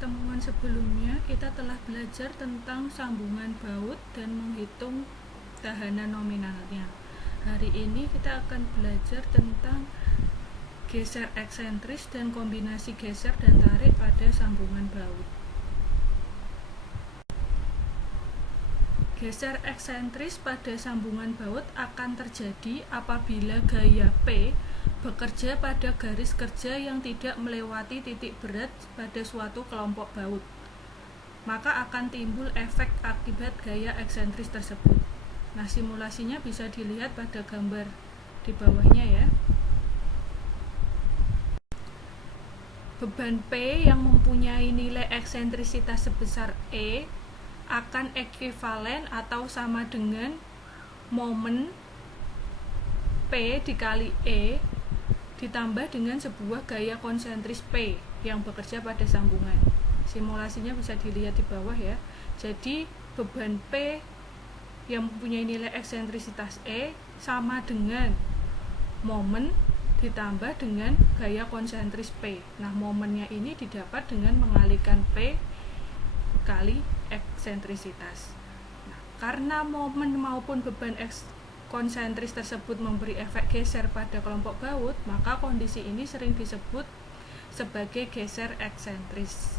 pertemuan sebelumnya kita telah belajar tentang sambungan baut dan menghitung tahanan nominalnya. Hari ini kita akan belajar tentang geser eksentris dan kombinasi geser dan tarik pada sambungan baut. Geser eksentris pada sambungan baut akan terjadi apabila gaya P bekerja pada garis kerja yang tidak melewati titik berat pada suatu kelompok baut. Maka akan timbul efek akibat gaya eksentris tersebut. Nah, simulasinya bisa dilihat pada gambar di bawahnya ya. Beban P yang mempunyai nilai eksentrisitas sebesar E akan ekuivalen atau sama dengan momen P dikali E ditambah dengan sebuah gaya konsentris P yang bekerja pada sambungan. Simulasinya bisa dilihat di bawah ya. Jadi beban P yang mempunyai nilai eksentrisitas E sama dengan momen ditambah dengan gaya konsentris P. Nah, momennya ini didapat dengan mengalihkan P kali eksentrisitas. Nah, karena momen maupun beban konsentris tersebut memberi efek geser pada kelompok baut, maka kondisi ini sering disebut sebagai geser eksentris.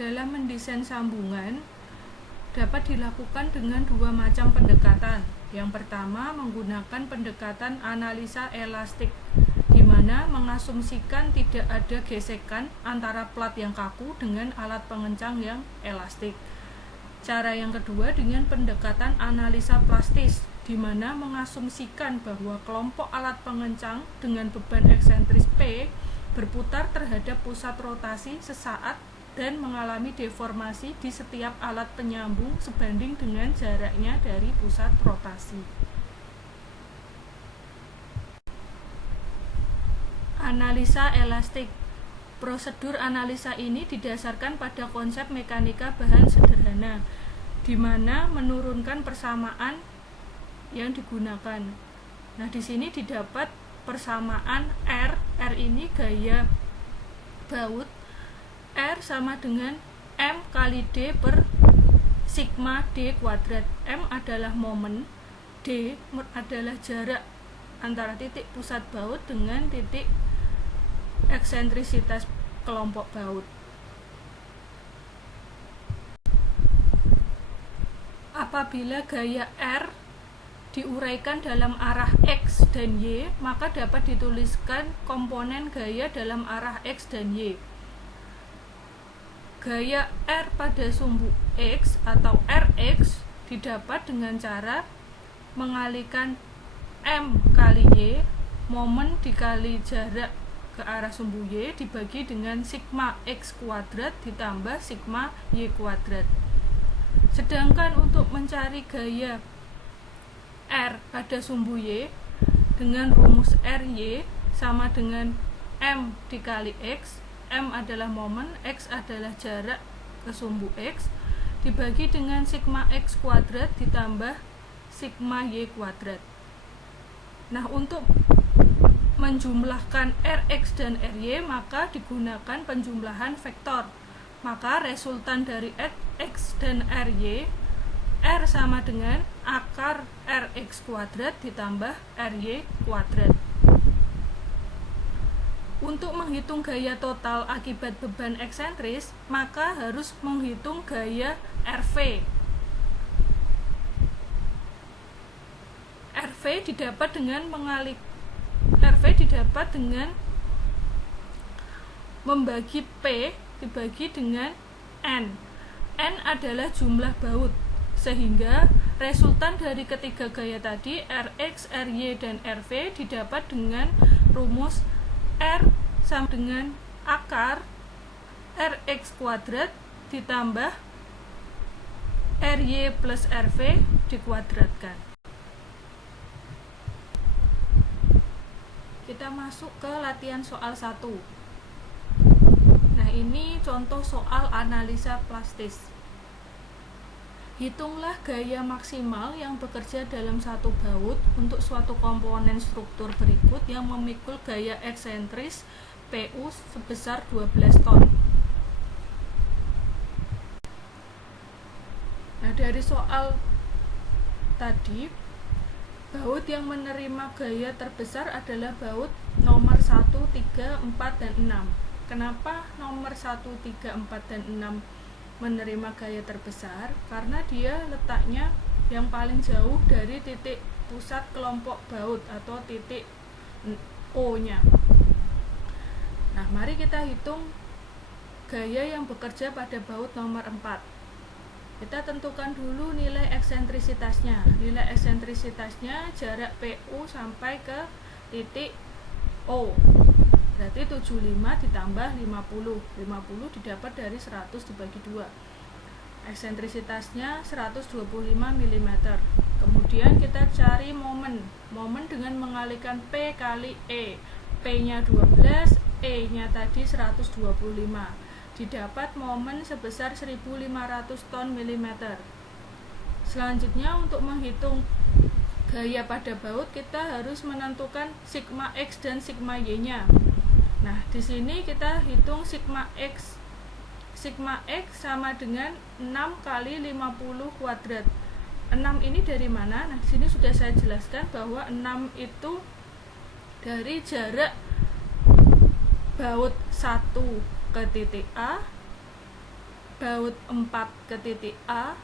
Dalam mendesain sambungan dapat dilakukan dengan dua macam pendekatan. Yang pertama menggunakan pendekatan analisa elastik, di mana mengasumsikan tidak ada gesekan antara plat yang kaku dengan alat pengencang yang elastik. Cara yang kedua dengan pendekatan analisa plastis, di mana mengasumsikan bahwa kelompok alat pengencang dengan beban eksentris P berputar terhadap pusat rotasi sesaat dan mengalami deformasi di setiap alat penyambung sebanding dengan jaraknya dari pusat rotasi. Analisa elastik. Prosedur analisa ini didasarkan pada konsep mekanika bahan sederhana, di mana menurunkan persamaan yang digunakan. Nah, di sini didapat persamaan R ini gaya baut, R sama dengan M kali D per sigma D kuadrat. M adalah momen, D adalah jarak antara titik pusat baut dengan titik eksentrisitas kelompok baut. Apabila gaya R diuraikan dalam arah X dan Y, maka dapat dituliskan komponen gaya dalam arah X dan Y. Gaya R pada sumbu X atau Rx didapat dengan cara mengalihkan M kali Y, momen dikali jarak ke arah sumbu Y dibagi dengan sigma X kuadrat ditambah sigma Y kuadrat. Sedangkan untuk mencari gaya R pada sumbu Y dengan rumus RY sama dengan M dikali X, M adalah momen, X adalah jarak ke sumbu X, dibagi dengan sigma X kuadrat ditambah sigma Y kuadrat. Nah, untuk menjumlahkan Rx dan Ry maka digunakan penjumlahan vektor. Maka resultan dari Rx dan Ry, R sama dengan akar Rx kuadrat ditambah Ry kuadrat. Untuk menghitung gaya total akibat beban eksentris, maka harus menghitung gaya Rv. Rv didapat dengan membagi P dibagi dengan N. N adalah jumlah baut, sehingga resultan dari ketiga gaya tadi Rx, Ry, dan Rv didapat dengan rumus R sama dengan akar Rx kuadrat ditambah Ry plus Rv dikuadratkan. Kita masuk ke latihan soal 1. Nah, ini contoh soal analisa plastis. Hitunglah gaya maksimal yang bekerja dalam satu baut untuk suatu komponen struktur berikut yang memikul gaya eksentris PU sebesar 12 ton. Nah, dari soal tadi, baut yang menerima gaya terbesar adalah baut nomor 1, 3, 4, dan 6. Kenapa nomor 1, 3, 4, dan 6 menerima gaya terbesar? Karena dia letaknya yang paling jauh dari titik pusat kelompok baut atau titik O-nya. Nah, mari kita hitung gaya yang bekerja pada baut nomor 4. Kita tentukan dulu nilai eksentrisitasnya. Nilai eksentrisitasnya jarak PU sampai ke titik O. Berarti 75 ditambah 50. 50 didapat dari 100 dibagi 2. Eksentrisitasnya 125 mm. Kemudian kita cari momen. Momen dengan mengalihkan P kali E. P-nya 12, E-nya tadi 125. Didapat momen sebesar 1500 ton mm. Selanjutnya, untuk menghitung gaya pada baut, kita harus menentukan sigma X dan sigma Y-nya. Nah, di sini kita hitung sigma X. Sigma X sama dengan 6 kali 50 kuadrat. 6 ini dari mana? Nah, di sini sudah saya jelaskan bahwa 6 itu dari jarak baut 1 ke titik A, baut 4 ke titik A,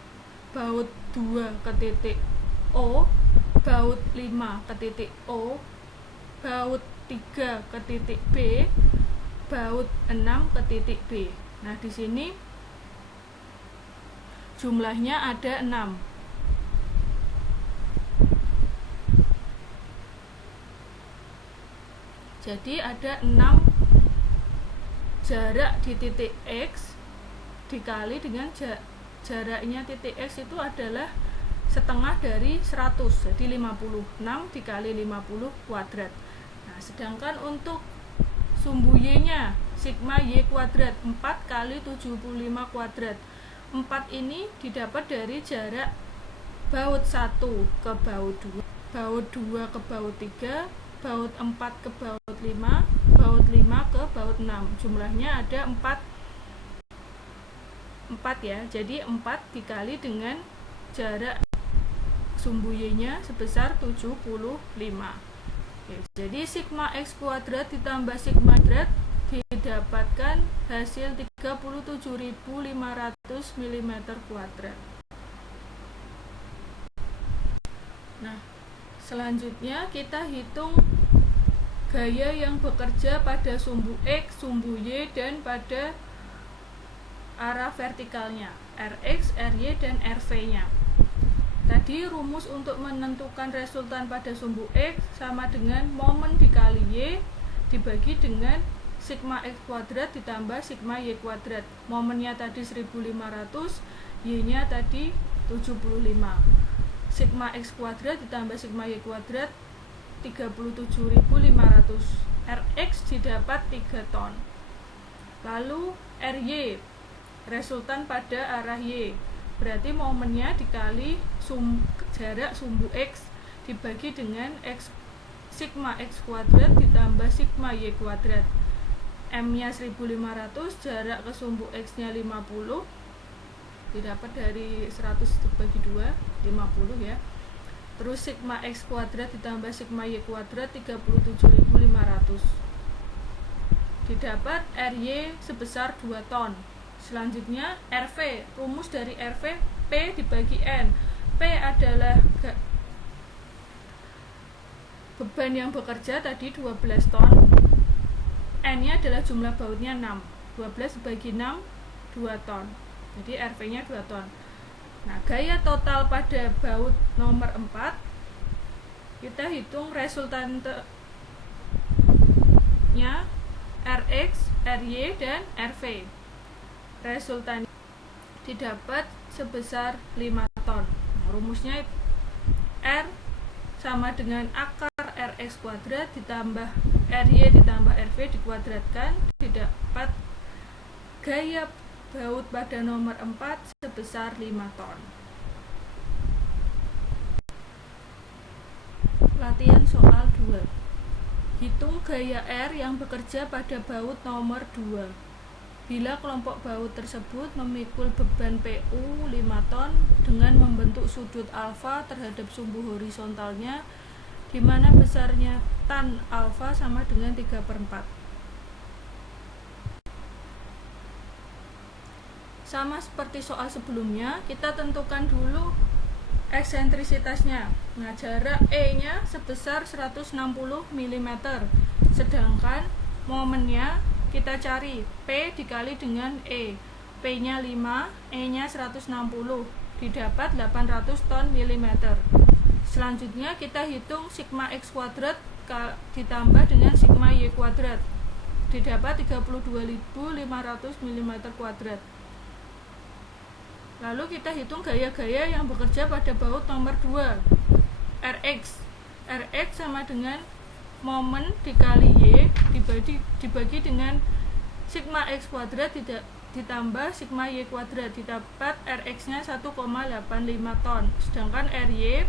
baut 2 ke titik O, baut 5 ke titik O, baut 3 ke titik B, baut 6 ke titik B. Nah, di sini jumlahnya ada 6. Jadi ada 6 jarak di titik X dikali dengan jaraknya titik X itu adalah setengah dari 100, jadi 50. 6 dikali 50 kuadrat. Nah, sedangkan untuk sumbu Y-nya, sigma Y kuadrat, 4 kali 75 kuadrat. 4 ini didapat dari jarak baut 1 ke baut 2, baut 2 ke baut 3, baut 4 ke baut 5, baut 5 ke baut 6. Jumlahnya ada 4 ya. Jadi 4 dikali dengan jarak sumbu Y-nya sebesar 75. Oke, jadi sigma X kuadrat ditambah sigma kuadrat didapatkan hasil 37.500 mm kuadrat. Nah, selanjutnya kita hitung gaya yang bekerja pada sumbu X, sumbu Y, dan pada arah vertikalnya, Rx, Ry, dan Rv-nya. Tadi rumus untuk menentukan resultan pada sumbu X sama dengan momen dikali Y dibagi dengan sigma X kuadrat ditambah sigma Y kuadrat. Momennya tadi 1500, Y-nya tadi 75. Sigma X kuadrat ditambah sigma Y kuadrat 37.500. Rx didapat 3 ton. Lalu Ry, resultan pada arah Y, berarti momennya dikali jarak sumbu X dibagi dengan sigma X kuadrat ditambah sigma Y kuadrat. M-nya 1500, jarak ke sumbu X-nya 50, didapat dari 100 dibagi 2, 50 ya. Terus sigma X kuadrat ditambah sigma Y kuadrat 37.500. Didapat Ry sebesar 2 ton. Selanjutnya Rv, rumus dari Rv P dibagi N. P adalah beban yang bekerja tadi 12 ton. N-nya adalah jumlah bautnya 6. 12 dibagi 6, 2 ton. Jadi Rv-nya 2 ton. Nah, gaya total pada baut nomor 4 kita hitung resultantenya Rx, Ry, dan Rv. Resultan didapat sebesar 5 ton. Nah, rumusnya R sama dengan akar Rx kuadrat ditambah Ry ditambah Rv dikuadratkan, didapat gaya baut pada nomor 4 sebesar 5 ton. Latihan soal 2. Hitung gaya R yang bekerja pada baut nomor 2. Bila kelompok baut tersebut memikul beban PU 5 ton dengan membentuk sudut alfa terhadap sumbu horizontalnya, di mana besarnya tan alfa sama dengan 3/4. Sama seperti soal sebelumnya, kita tentukan dulu eksentrisitasnya. Nah, jarak E-nya sebesar 160 mm, sedangkan momennya kita cari P dikali dengan E. P-nya 5, E-nya 160, didapat 800 ton mm. Selanjutnya kita hitung sigma X kuadrat ditambah dengan sigma Y kuadrat, didapat 32.500 mm kuadrat. Lalu kita hitung gaya-gaya yang bekerja pada baut nomor 2, Rx. Rx sama dengan momen dikali Y dibagi dengan sigma X kuadrat ditambah sigma Y kuadrat, didapat Rx-nya 1,85 ton. Sedangkan Ry,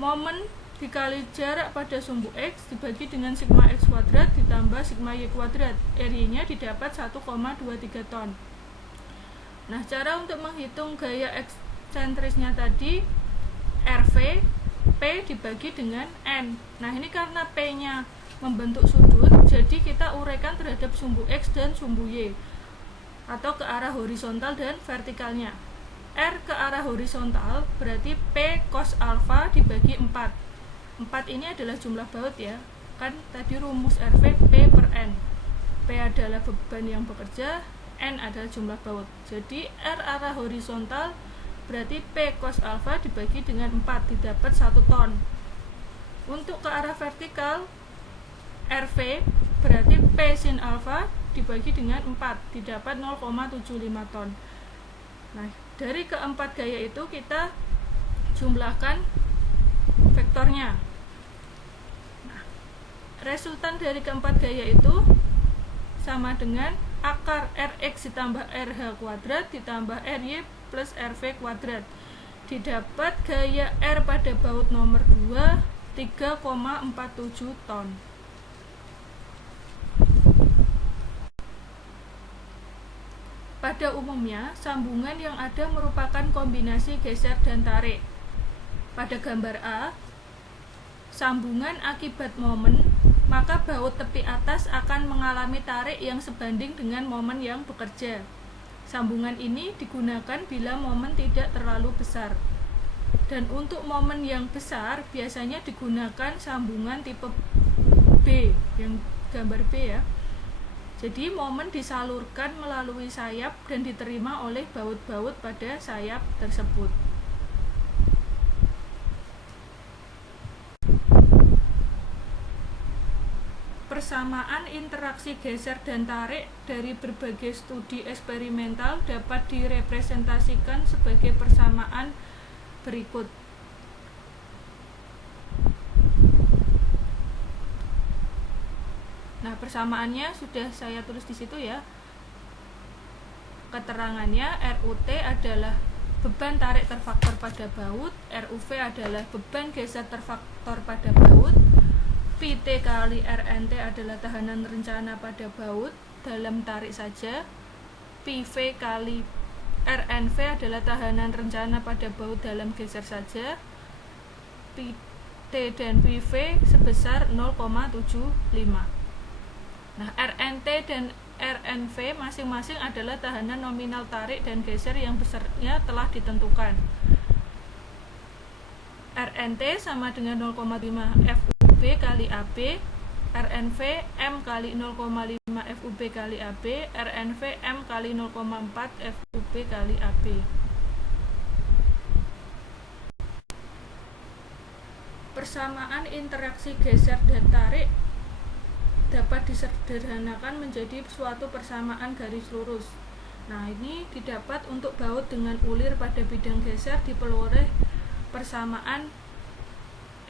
momen dikali jarak pada sumbu X dibagi dengan sigma X kuadrat ditambah sigma Y kuadrat, Ry-nya didapat 1,23 ton. Nah, cara untuk menghitung gaya eksentrisnya tadi, RV, P dibagi dengan N. Nah, ini karena P-nya membentuk sudut, jadi kita uraikan terhadap sumbu X dan sumbu Y, atau ke arah horizontal dan vertikalnya. R ke arah horizontal berarti P cos alfa dibagi 4. 4 ini adalah jumlah baut ya, kan tadi rumus RV P per N. P adalah beban yang bekerja, N adalah jumlah baut. Jadi R arah horizontal berarti P cos alfa dibagi dengan 4, didapat 1 ton. Untuk ke arah vertikal, RV berarti P sin alfa dibagi dengan 4, didapat 0,75 ton. Nah, dari keempat gaya itu kita jumlahkan vektornya. Nah, resultan dari keempat gaya itu sama dengan akar Rx ditambah RH kuadrat ditambah Ry plus Rv kuadrat, didapat gaya R pada baut nomor 2 3,47 ton. Pada umumnya, sambungan yang ada merupakan kombinasi geser dan tarik. Pada gambar A, sambungan akibat momen, maka baut tepi atas akan mengalami tarik yang sebanding dengan momen yang bekerja. Sambungan ini digunakan bila momen tidak terlalu besar. Dan untuk momen yang besar biasanya digunakan sambungan tipe B, yang gambar B ya. Jadi momen disalurkan melalui sayap dan diterima oleh baut-baut pada sayap tersebut. Persamaan interaksi geser dan tarik dari berbagai studi eksperimental dapat direpresentasikan sebagai persamaan berikut. Nah, persamaannya sudah saya tulis di situ ya. Keterangannya, RUT adalah beban tarik terfaktor pada baut, RUV adalah beban geser terfaktor pada baut, PT kali RNT adalah tahanan rencana pada baut dalam tarik saja, PV kali RNV adalah tahanan rencana pada baut dalam geser saja, PT dan PV sebesar 0,75. Nah, RNT dan RNV masing-masing adalah tahanan nominal tarik dan geser yang besarnya telah ditentukan. RNT sama dengan 0,5 FUB kali AB, RNV M kali 0,5 FUB kali AB, RNV M kali 0,4 FUB kali AB. Persamaan interaksi geser dan tarik dapat disederhanakan menjadi suatu persamaan garis lurus. Nah, ini didapat untuk baut dengan ulir pada bidang geser diperoleh persamaan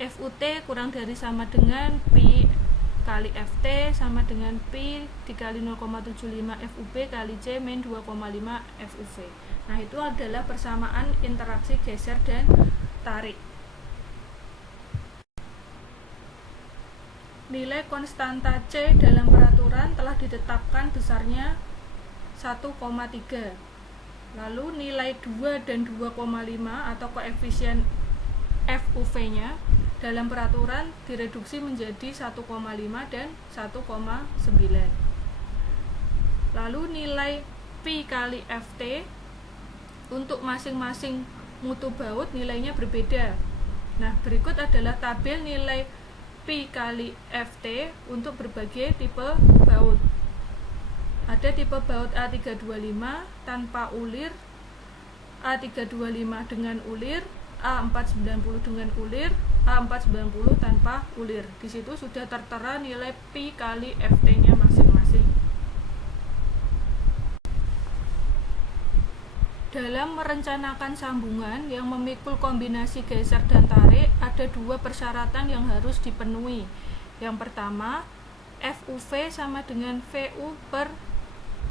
FUT kurang dari sama dengan Pi kali FT sama dengan Pi dikali 0,75 FUB kali C min 2,5 FUV. Nah, itu adalah persamaan interaksi geser dan tarik. nilai konstanta C dalam peraturan telah ditetapkan besarnya 1,3. Lalu nilai 2 dan 2,5 atau koefisien FUV-nya dalam peraturan direduksi menjadi 1,5 dan 1,9. Lalu nilai Pi kali Ft untuk masing-masing mutu baut nilainya berbeda. Nah, berikut adalah tabel nilai Pi kali Ft untuk berbagai tipe baut. Ada tipe baut A325 tanpa ulir, A325 dengan ulir, A490 dengan ulir, A490 tanpa ulir. Di situ sudah tertera nilai Pi kali Ft-nya masing-masing. Dalam merencanakan sambungan yang memikul kombinasi geser dan tarik, ada dua persyaratan yang harus dipenuhi. Yang pertama, FUV sama dengan VU per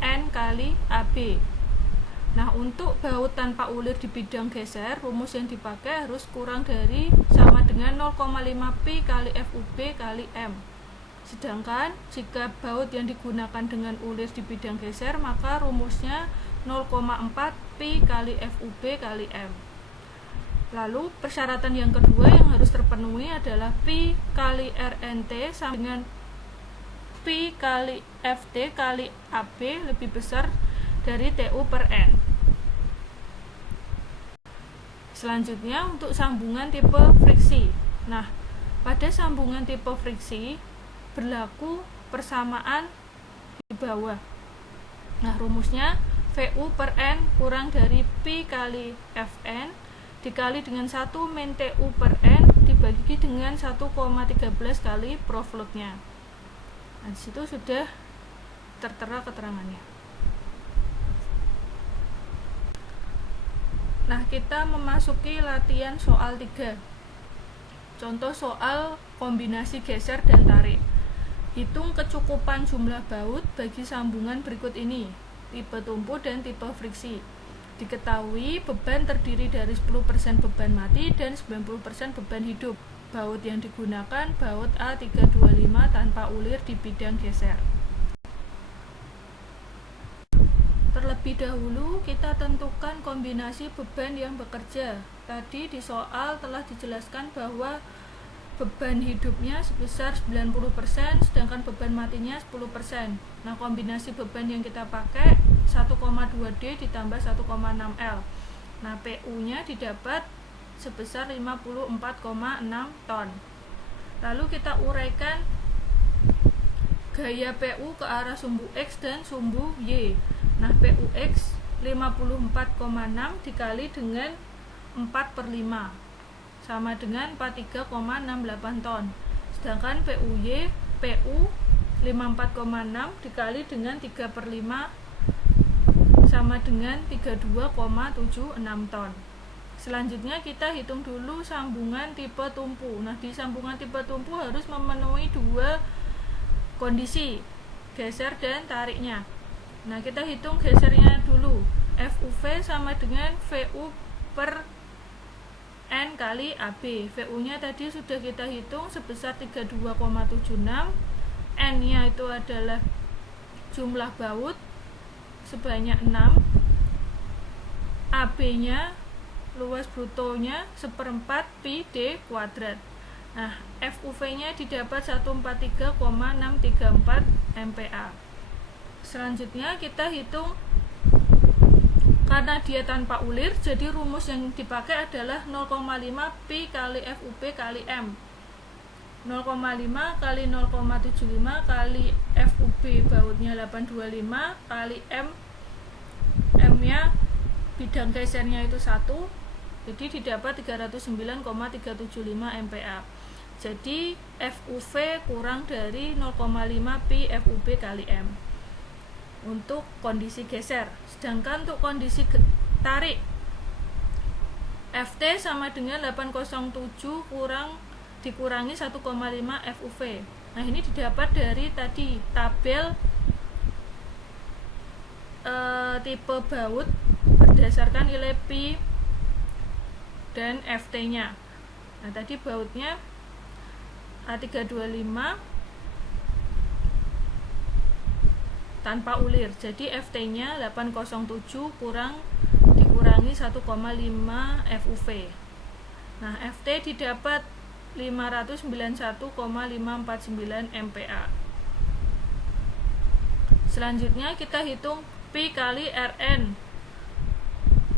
N kali AB. Nah, untuk baut tanpa ulir di bidang geser, rumus yang dipakai harus kurang dari sama dengan 0,5 Pi kali FUB kali M. Sedangkan jika baut yang digunakan dengan ulir di bidang geser, maka rumusnya 0,4 Pi kali FUB kali M. Lalu persyaratan yang kedua yang harus terpenuhi adalah Pi kali RNT sama dengan Pi kali Ft kali AB lebih besar dari TU per N. Selanjutnya untuk sambungan tipe friksi. Nah, pada sambungan tipe friksi berlaku persamaan di bawah. Nah, rumusnya VU per N kurang dari Pi kali Fn dikali dengan 1 min TU per N dibagi dengan 1,13 kali proflotnya. Nah, disitu sudah tertera keterangannya. Nah, kita memasuki latihan soal 3. Contoh soal kombinasi geser dan tarik. Hitung kecukupan jumlah baut bagi sambungan berikut ini, tipe tumpu dan tipe friksi. Diketahui beban terdiri dari 10% beban mati dan 90% beban hidup. Baut yang digunakan baut A325 tanpa ulir di bidang geser. Terlebih dahulu kita tentukan kombinasi beban yang bekerja. Tadi di soal telah dijelaskan bahwa beban hidupnya sebesar 90%, sedangkan beban matinya 10%. Nah, kombinasi beban yang kita pakai 1,2D ditambah 1,6L. Nah, PU-nya didapat sebesar 54,6 ton. Lalu kita uraikan gaya PU ke arah sumbu X dan sumbu Y. Nah, PUX 54,6 dikali dengan 4/5 sama dengan 43,68 ton. Sedangkan PU 54,6 dikali dengan 3/5 sama dengan 32,76 ton. Selanjutnya kita hitung dulu sambungan tipe tumpu. Nah, di sambungan tipe tumpu harus memenuhi dua kondisi, geser dan tariknya. Nah, kita hitung gesernya dulu. FUV sama dengan VU per N kali AB. VU-nya tadi sudah kita hitung sebesar 32,76. N-nya itu adalah jumlah baut sebanyak 6. AB-nya luas brutonya 1/4 Pi D kuadrat. Nah, FUV-nya didapat 143,634 MPa. Selanjutnya kita hitung, karena dia tanpa ulir, jadi rumus yang dipakai adalah 0,5 Pi kali FUB kali M. 0,5 kali 0,75 kali FUB bautnya 825 kali M. M-nya bidang gesernya itu 1, jadi didapat 309,375 MPa. Jadi FUV kurang dari 0,5 Pi FUB kali M untuk kondisi geser. Sedangkan untuk kondisi tarik, FT sama dengan 807 dikurangi 1,5 FUV. Nah, ini didapat dari tadi tabel tipe baut berdasarkan nilai Pi dan FT-nya. Nah, tadi bautnya A325 tanpa ulir. Jadi FT-nya 807 dikurangi 1,5 FUV. Nah, FT didapat 591,549 MPa. Selanjutnya kita hitung Pi kali Rn.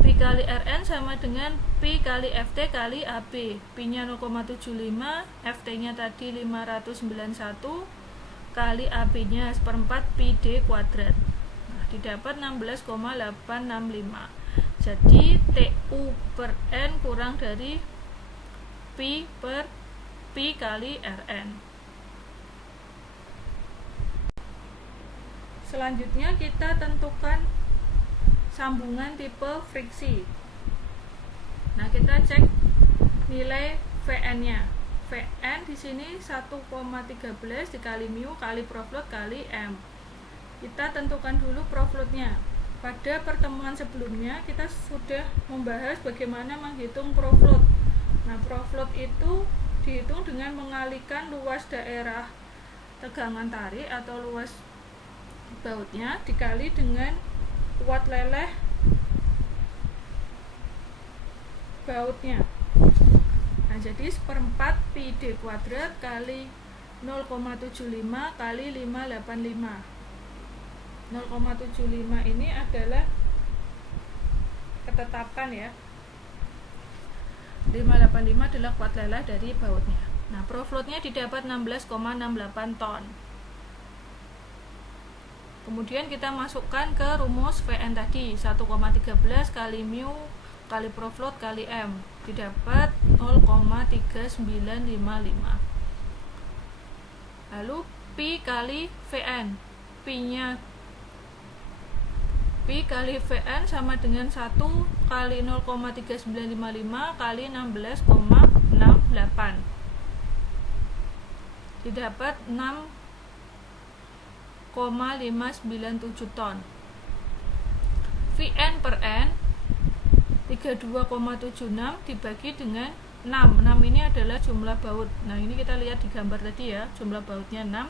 Pi kali Rn sama dengan Pi kali FT kali AB. Pi-nya 0,75, FT-nya tadi 591, kali AB-nya 1/4 Pi D kuadrat. Nah, didapat 16,865. Jadi TU per N kurang dari Pi per Pi kali Rn. Selanjutnya kita tentukan sambungan tipe friksi. Nah, kita cek nilai Vn-nya. Vn di sini 1,13 dikali mu kali profload kali m. Kita tentukan dulu profloadnya. Pada pertemuan sebelumnya kita sudah membahas bagaimana menghitung profload. Nah, profload itu dihitung dengan mengalihkan luas daerah tegangan tarik atau luas bautnya dikali dengan kuat leleh bautnya. Nah, jadi 1/4 Pi D kuadrat kali 0,75 kali 585. 0,75 ini adalah ketetapan ya. 585 adalah kuat leleh dari bautnya. Nah, profloadnya didapat 16,68 ton. Kemudian kita masukkan ke rumus Vn tadi, 1,13 kali mu kali profload kali m, didapat 0,3955. Lalu Pi kali Vn. Pi kali Vn sama dengan 1 kali 0,3955 kali 16,68. Didapat 6,597 ton. Vn per N 32,76 dibagi dengan 6. 6 ini adalah jumlah baut. Nah, ini kita lihat di gambar tadi ya, jumlah bautnya 6.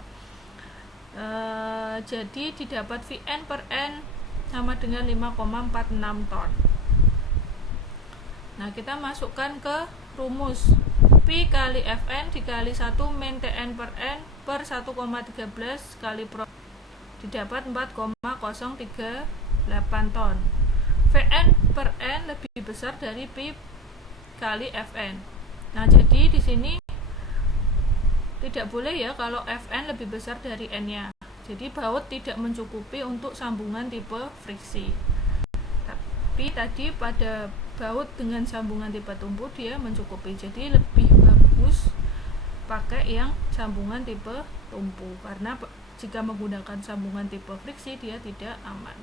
Jadi didapat Vn per N sama dengan 5,46 ton. Nah, kita masukkan ke rumus Pi kali Fn dikali 1 min Tn per N per 1,13 kali pro, didapat 4,038 ton. Vn per N lebih besar dari Pi kali Fn. Nah, jadi di sini tidak boleh ya kalau Fn lebih besar dari N-nya. Jadi baut tidak mencukupi untuk sambungan tipe friksi. Tapi tadi pada baut dengan sambungan tipe tumpu dia mencukupi. Jadi lebih bagus pakai yang sambungan tipe tumpu, karena jika menggunakan sambungan tipe friksi dia tidak aman.